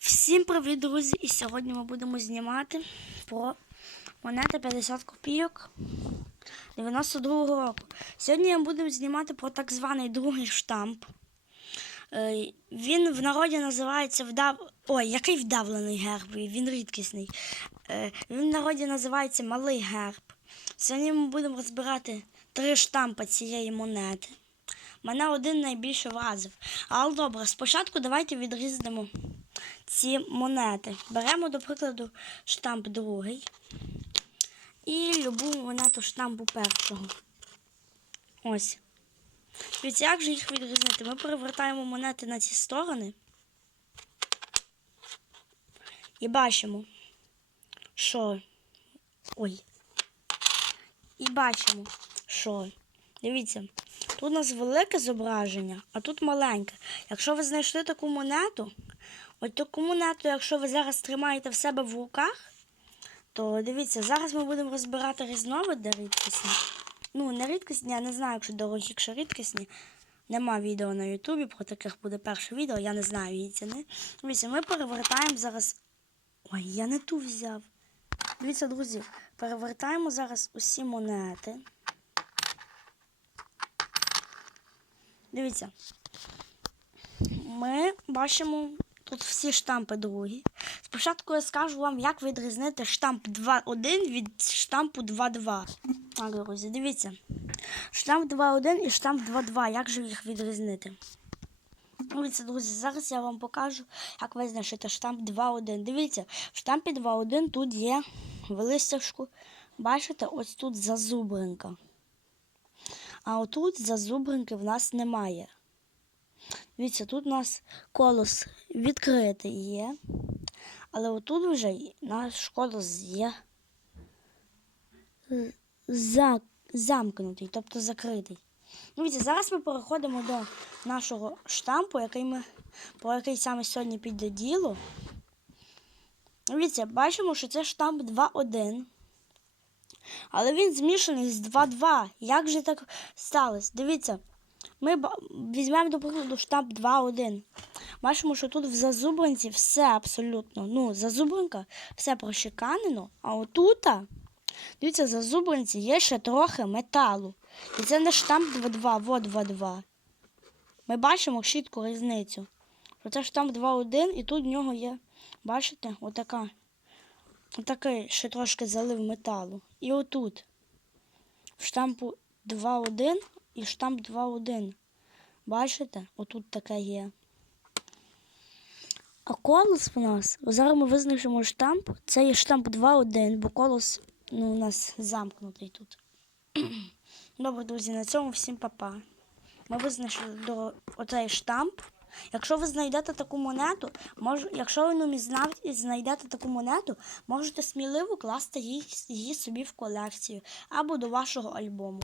Всім привіт, друзі! І сьогодні ми будемо знімати про монети 50 копійок 92-го року. Сьогодні ми будемо знімати про так званий другий штамп. Е, Він в народі називається вдав... Ой, який вдавлений герб? Він рідкісний. Е, Він в народі називається малий герб. Сьогодні ми будемо розбирати три штампи цієї монети. Мене один найбільше вразив. Але добре, спочатку давайте відрізнемо ці монети. Беремо, до прикладу, штамп другий і любу монету штампу першого. Ось. Дивіться, як же їх відрізнити? Ми перевертаємо монети на ці сторони і бачимо, що. Ой. І бачимо, що. Дивіться, тут у нас велике зображення, а тут маленьке. Якщо ви знайшли таку монету, от таку монету, якщо ви зараз тримаєте в себе в руках, то дивіться, зараз ми будемо розбирати різновиди рідкісні. Ну, не рідкісні, я не знаю, якщо дорогі, якщо рідкісні. Нема відео на Ютубі, про таких буде перше відео, я не знаю її ціни. Дивіться, ми перевертаємо зараз. Ой, я не ту взяв. Дивіться, друзі, перевертаємо зараз усі монети. Дивіться. Ми бачимо тут всі штампи другі. Спочатку я скажу вам, як відрізнити штамп 2.1 від штампу 2.2. Так, друзі, дивіться. Штамп 2.1 і штамп 2.2. Як же їх відрізнити? Дивіться, друзі, зараз я вам покажу, як визначити штамп 2.1. Дивіться, в штампі 2.1 тут є в листячку. Бачите, ось тут зазубринка. А отут зазубринки в нас немає. Дивіться, тут у нас колос відкритий є. Але отут вже наш колос є за, замкнутий, тобто закритий. Дивіться, зараз ми переходимо до нашого штампу, який ми, про який саме сьогодні піде діло. Дивіться, бачимо, що це штамп 2.1. Але він змішаний з 2.2. Як же так сталося? Дивіться, ми візьмемо, до прикладу, штамп 2.1. Бачимо, що тут в зазубринці все абсолютно. Ну, зазубринка, все прощеканено, а отута, дивіться, в зазубринці є ще трохи металу. І це не штамп 2.2, вот 2.2. Ми бачимо чітку різницю. Це штамп 2.1 і тут в нього є, бачите, отака. Отакий ще трошки залив металу. І отут. В штампу 2.1 і штамп 2.1. Бачите? Отут таке є. А колос у нас, зараз ми визначимо штамп. Це є штамп 2.1, бо колос ну, у нас замкнутий тут. Добре, друзі, на цьому всім папа. Ми визначили до оцей штамп. Якщо ви знайдете таку монету, мож, якщо ви нумізнаєте знайдете таку монету, можете сміливо класти її, її собі в колекцію або до вашого альбому.